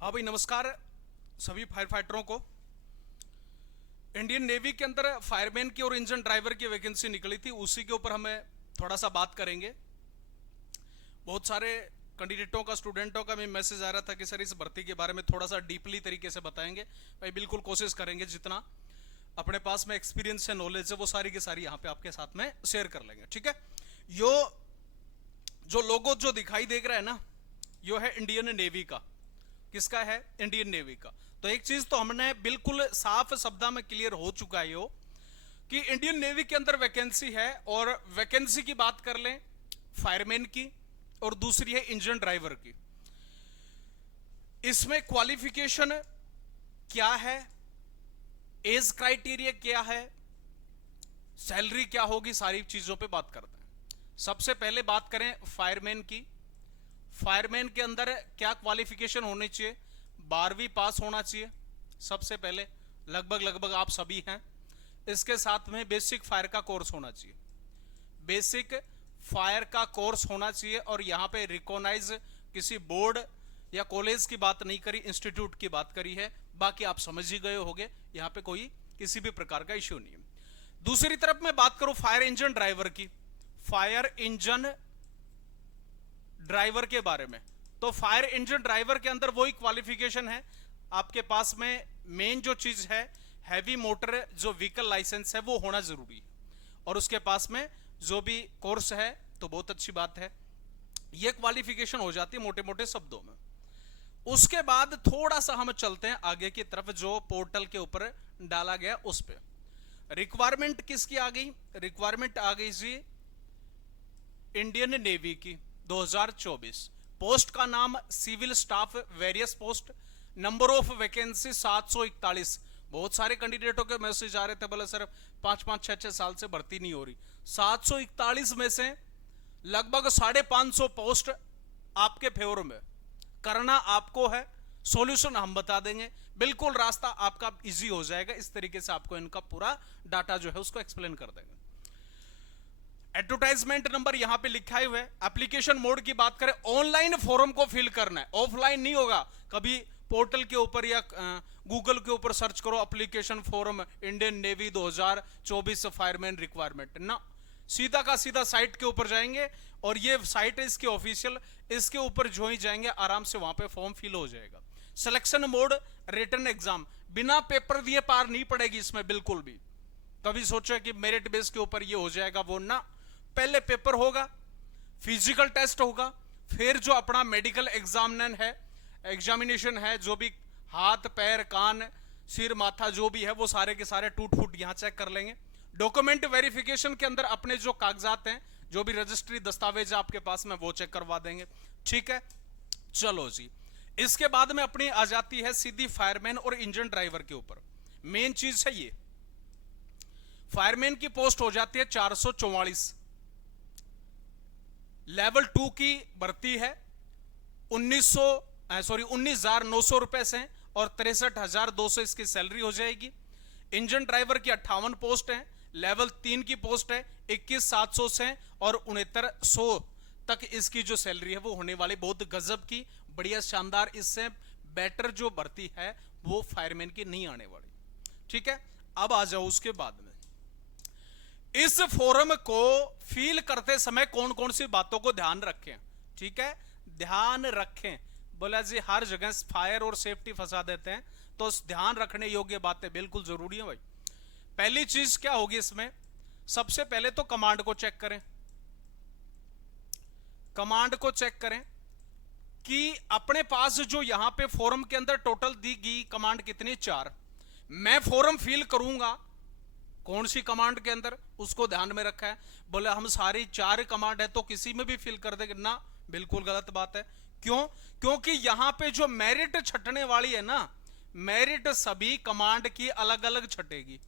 हाँ भाई, नमस्कार सभी फायर फाइटरों को। इंडियन नेवी के अंदर फायरमैन की और इंजन ड्राइवर की वैकेंसी निकली थी, उसी के ऊपर हमें थोड़ा सा बात करेंगे। बहुत सारे कैंडिडेटों का, स्टूडेंटों का भी मैसेज आ रहा था कि सर इस भर्ती के बारे में थोड़ा सा डीपली तरीके से बताएंगे। भाई बिल्कुल कोशिश करेंगे, जितना अपने पास में एक्सपीरियंस है, नॉलेज है, वो सारी की सारी यहाँ पे आपके साथ में शेयर कर लेंगे। ठीक है। यो जो लोगो जो दिखाई देख रहा है ना, यो है इंडियन नेवी का। किसका है? इंडियन नेवी का। तो एक चीज तो हमने बिल्कुल साफ शब्दों में क्लियर हो चुका है कि इंडियन नेवी के अंदर वैकेंसी है, और वैकेंसी की बात कर लें फायरमैन की, और दूसरी है इंजन ड्राइवर की। इसमें क्वालिफिकेशन क्या है, एज क्राइटेरिया क्या है, सैलरी क्या होगी, सारी चीजों पे बात करते हैं। सबसे पहले बात करें फायरमैन की। फायरमैन के अंदर क्या क्वालिफिकेशन होनी चाहिए? 12वीं पास होना चाहिए सबसे पहले, लगभग आप सभी हैं। इसके साथ में बेसिक फायर का कोर्स होना चाहिए, बेसिक फायर का कोर्स होना चाहिए। और यहां पे रिकॉग्नाइज किसी बोर्ड या कॉलेज की बात नहीं करी, इंस्टीट्यूट की बात करी है। बाकी आप समझ ही गए होंगे, यहां पे कोई किसी भी प्रकार का इश्यू नहीं है। दूसरी तरफ मैं बात करूं फायर इंजन ड्राइवर की, फायर इंजन ड्राइवर के बारे में, तो फायर इंजन ड्राइवर के अंदर वही क्वालिफिकेशन है आपके पास में। मेन जो चीज है, हैवी मोटर जो व्हीकल लाइसेंस है वो होना जरूरी है, और उसके पास में जो भी कोर्स है तो बहुत अच्छी बात है। ये क्वालिफिकेशन हो जाती है मोटे मोटे शब्दों में। उसके बाद थोड़ा सा हम चलते हैं आगे की तरफ, जो पोर्टल के ऊपर डाला गया उस पर। रिक्वायरमेंट किसकी आ गई? रिक्वायरमेंट आ गई जी इंडियन नेवी की 2024। पोस्ट का नाम civil staff, various post, number of vacancy 741। बहुत सारे कैंडिडेटों के मैसेज आ रहे थे, बोले सर 5-5, 6-6 साल से भर्ती नहीं हो रही। 741 में से लगभग 550 पोस्ट आपके फेवर में। करना आपको है, सॉल्यूशन हम बता देंगे, बिल्कुल रास्ता आपका इजी हो जाएगा। इस तरीके से आपको इनका पूरा डाटा जो है उसको एक्सप्लेन कर देंगे। एडवर्टाइजमेंट नंबर यहां पे लिखा हुआ है। एप्लीकेशन मोड की बात करें, ऑनलाइन फॉर्म को फिल करना है, ऑफलाइन नहीं होगा। कभी पोर्टल के ऊपर या गूगल के ऊपर सर्च करो application form Indian navy 2024 fireman requirement ना, सीधा का सीधा साइट के ऊपर जाएंगे, और ये साइट है इसके ऑफिशियल, इसके ऊपर जो ही जाएंगे आराम से वहां पे फॉर्म फिल हो जाएगा। सिलेक्शन मोड रिटन एग्जाम, बिना पेपर दिए पार नहीं पड़ेगी इसमें बिल्कुल भी। कभी सोचो कि मेरिट बेस के ऊपर ये हो जाएगा, वो ना। पहले पेपर होगा, फिजिकल टेस्ट होगा, फिर जो अपना मेडिकल एग्जामिनेशन है, जो भी हाथ पैर कान सिर माथा जो भी है वो सारे के सारे टूट फूट यहां चेक कर लेंगे। डॉक्यूमेंट वेरिफिकेशन के अंदर अपने जो कागजात हैं, जो भी रजिस्ट्री दस्तावेज आपके पास में, वो चेक करवा देंगे। ठीक है, चलो जी। इसके बाद में अपनी आ जाती है सीधी फायरमैन और इंजन ड्राइवर के ऊपर। मेन चीज है ये, फायरमैन की पोस्ट हो जाती है 444। लेवल 2 की भर्ती है 19,900 रुपए से, और 63,200 इसकी सैलरी हो जाएगी। इंजन ड्राइवर की 58 पोस्ट है, लेवल 3 की पोस्ट है 21,700 से और 6900 तक इसकी जो सैलरी है वो होने वाली। बहुत गजब की, बढ़िया, शानदार। इससे बेटर जो भर्ती है वो फायरमैन की नहीं आने वाली। ठीक है, अब आ जाओ उसके बाद में। इस फोरम को फील करते समय कौन कौन सी बातों को ध्यान रखें? ठीक है, ध्यान रखें। बोला जी हर जगह फायर और सेफ्टी फंसा देते हैं, तो ध्यान रखने योग्य बातें बिल्कुल जरूरी है भाई। पहली चीज क्या होगी इसमें? सबसे पहले तो कमांड को चेक करें। कमांड को चेक करें कि अपने पास जो यहां पे फॉर्म के अंदर टोटल दी गई कमांड कितनी? 4। मैं फॉर्म फिल करूंगा कौन सी कमांड के अंदर, उसको ध्यान में रखा है। बोले हम सारी 4 कमांड है तो किसी में भी फिल कर देंगे ना, बिल्कुल गलत बात है। क्यों? क्योंकि यहां पे जो मेरिट छटने वाली है ना, मेरिट सभी कमांड की अलग अलग छटेगी।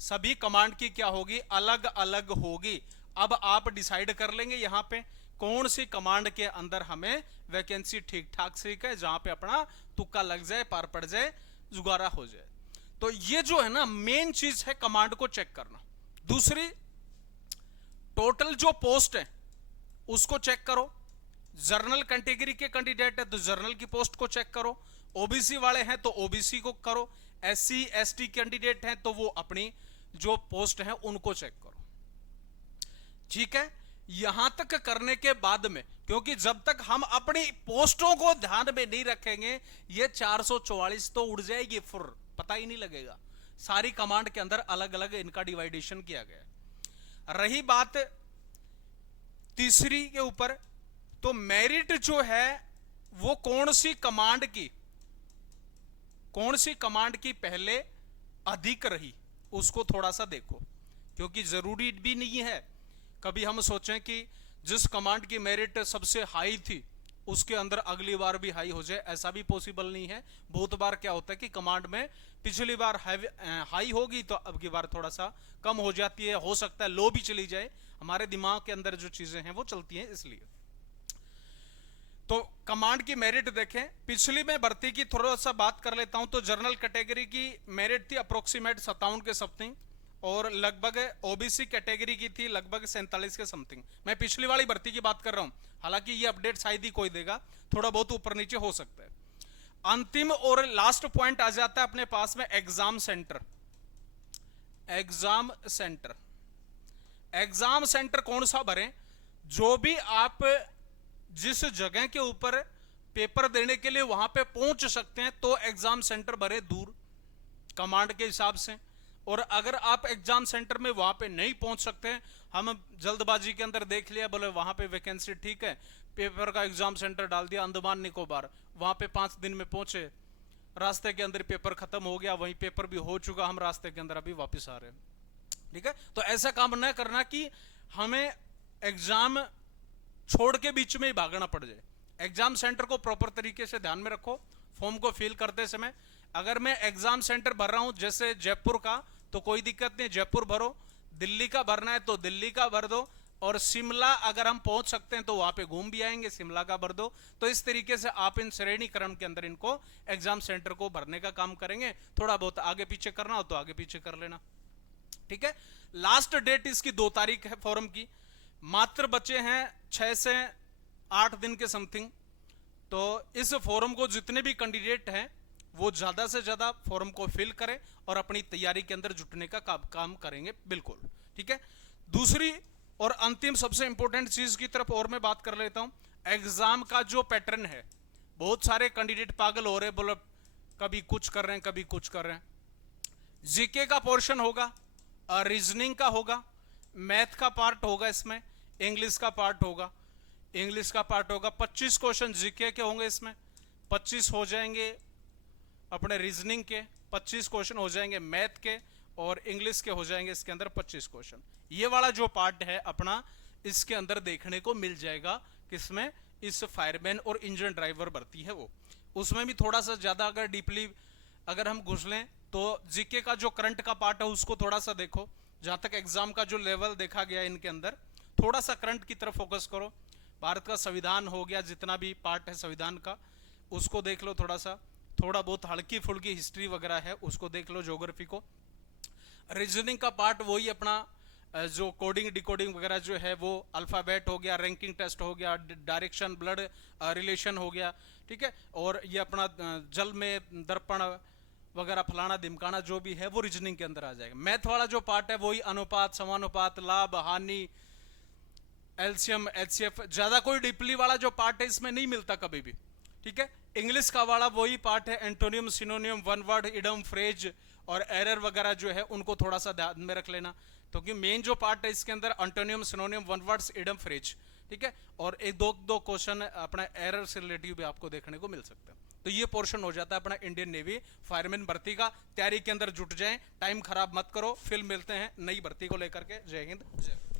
सभी कमांड की क्या होगी? अलग अलग होगी। अब आप डिसाइड कर लेंगे यहां पे कौन सी कमांड के अंदर हमें वैकेंसी ठीक ठाक से है, जहां पे अपना तुक्का लग जाए, पार पड़ जाए, जुगारा हो जाए। तो ये जो है ना मेन चीज है, कमांड को चेक करना। दूसरी, टोटल जो पोस्ट है उसको चेक करो। जर्नल कैटेगरी के कैंडिडेट है तो जर्नल की पोस्ट को चेक करो, ओबीसी वाले हैं तो ओबीसी को करो, एससी एसटी कैंडिडेट हैं तो वो अपनी जो पोस्ट है उनको चेक करो। ठीक है, यहां तक करने के बाद में, क्योंकि जब तक हम अपनी पोस्टों को ध्यान में नहीं रखेंगे ये 444 तो उड़ जाएगी, फुर पता ही नहीं लगेगा। सारी कमांड के अंदर अलग अलग इनका डिवाइडेशन किया गया। रही बात तीसरी के ऊपर, तो मेरिट जो है वो कौन सी कमांड की पहले अधिक रही उसको थोड़ा सा देखो, क्योंकि जरूरी भी नहीं है कभी हम सोचें कि जिस कमांड की मेरिट सबसे हाई थी उसके अंदर अगली बार भी हाई हो जाए, ऐसा भी पॉसिबल नहीं है। बहुत बार क्या होता है कि कमांड में पिछली बार हाई होगी तो अब की बार थोड़ा सा कम हो जाती है, हो सकता है लो भी चली जाए। हमारे दिमाग के अंदर जो चीजें हैं वो चलती हैं, इसलिए तो कमांड की मेरिट देखें। पिछली में भर्ती की थोड़ा सा बात कर लेता हूं, तो जनरल कैटेगरी की मेरिट थी अप्रोक्सीमेट 57 के समथिंग, और लगभग ओबीसी कैटेगरी की थी लगभग 47 के समथिंग। मैं पिछली वाली भर्ती की बात कर रहा हूं, हालांकि ये अपडेट शायद ही कोई देगा, थोड़ा बहुत ऊपर नीचे हो सकता है। अंतिम और लास्ट पॉइंट आ जाता है अपने पास में एग्जाम सेंटर। एग्जाम सेंटर कौन सा भरें? जो भी आप जिस जगह के ऊपर पेपर देने के लिए वहां पे पहुंच सकते हैं तो एग्जाम सेंटर भरे दूर कमांड के हिसाब से। और अगर आप एग्जाम सेंटर में वहां पे नहीं पहुंच सकते हैं, हम जल्दबाजी के अंदर देख लिया, बोले वहां पे वैकेंसी ठीक है, पेपर का एग्जाम सेंटर डाल दिया अंडमान निकोबार, वहां पे 5 दिन में पहुंचे, रास्ते के अंदर पेपर खत्म हो गया, वहीं पेपर भी हो चुका, हम रास्ते के अंदर अभी वापस आ रहे हैं। ठीक है, तो ऐसा काम न करना कि हमें एग्जाम छोड़ के बीच में ही भागना पड़ जाए। एग्जाम सेंटर को प्रॉपर तरीके से ध्यान में रखो। फॉर्म को फिल करते समय अगर मैं एग्जाम सेंटर भर रहा हूं जैसे जयपुर का, तो कोई दिक्कत नहीं, जयपुर भरो। दिल्ली का भरना है तो दिल्ली का भर दो, और शिमला अगर हम पहुंच सकते हैं तो वहां पे घूम भी आएंगे, शिमला का भर दो। तो इस तरीके से आप इन श्रेणीकरण के अंदर इनको एग्जाम सेंटर को भरने का काम करेंगे। थोड़ा बहुत आगे पीछे करना हो तो आगे पीछे कर लेना। ठीक है, लास्ट डेट इसकी 2 तारीख है फॉर्म की, मात्र बचे हैं 6 से 8 दिन के समथिंग। तो इस फॉर्म को जितने भी कैंडिडेट हैं वो ज्यादा से ज्यादा फॉर्म को फिल करें और अपनी तैयारी के अंदर जुटने का काम करेंगे, बिल्कुल। ठीक है, दूसरी और अंतिम सबसे इंपॉर्टेंट चीज की तरफ और मैं बात कर लेता हूं। एग्जाम का जो पैटर्न है, बहुत सारे कैंडिडेट पागल हो रहे हैं, बोलो कभी कुछ कर रहे हैं कभी कुछ कर रहे हैं। जीके का पोर्शन होगा, रीजनिंग का होगा, मैथ का पार्ट होगा, इसमें इंग्लिश का पार्ट होगा। 25 क्वेश्चन जीके के होंगे, इसमें 25 हो जाएंगे अपने रीजनिंग के, 25 क्वेश्चन हो जाएंगे मैथ के, और इंग्लिश के हो जाएंगे इसके अंदर 25 क्वेश्चन। ये वाला जो पार्ट है अपना, इसके अंदर देखने को मिल जाएगा किसमें, इस फायरमैन और इंजन ड्राइवर भर्ती है वो। उसमें भी थोड़ा सा ज्यादा अगर डीपली अगर हम घुस लें तो जीके का जो करंट का पार्ट है उसको थोड़ा सा देखो। जहां तक एग्जाम का जो लेवल देखा गया इनके अंदर, थोड़ा सा करंट की तरफ फोकस करो। भारत का संविधान हो गया, जितना भी पार्ट है संविधान का उसको देख लो थोड़ा बहुत हल्की फुल्की हिस्ट्री वगैरह है उसको देख लो, ज्योग्राफी को। रीजनिंग का पार्ट वही अपना जो कोडिंग डिकोडिंग वगैरह जो है वो, अल्फाबेट हो गया, रैंकिंग टेस्ट हो गया, डायरेक्शन ब्लड रिलेशन हो गया। ठीक है, और ये अपना जल में दर्पण वगैरह फलाना दिमकाना जो भी है वो रीजनिंग के अंदर आ जाएगा। मैथ वाला जो पार्ट है वही अनुपात, समानुपात, लाभ हानि, एलसीएम, एचसीएफ, ज्यादा कोई डीपली वाला जो पार्ट है इसमें नहीं मिलता कभी भी। ठीक है, इंग्लिश का वाला वही पार्ट है, antonym, सिनोनियम, one word, idem, phrase और एरर वगैरह जो है उनको थोड़ा सा ध्यान में रख लेना, क्योंकि मेन जो पार्ट है इसके अंदर antonym, सिनोनियम, one words, idem, phrase. ठीक है, और एक दो क्वेश्चन अपना एरर से रिलेटिव भी आपको देखने को मिल सकता है। तो ये पोर्शन हो जाता है अपना इंडियन नेवी फायरमैन भर्ती का। तैयारी के अंदर जुट जाएं, टाइम खराब मत करो। फिर मिलते हैं नई भर्ती को लेकर के। जय हिंद, जय भारत।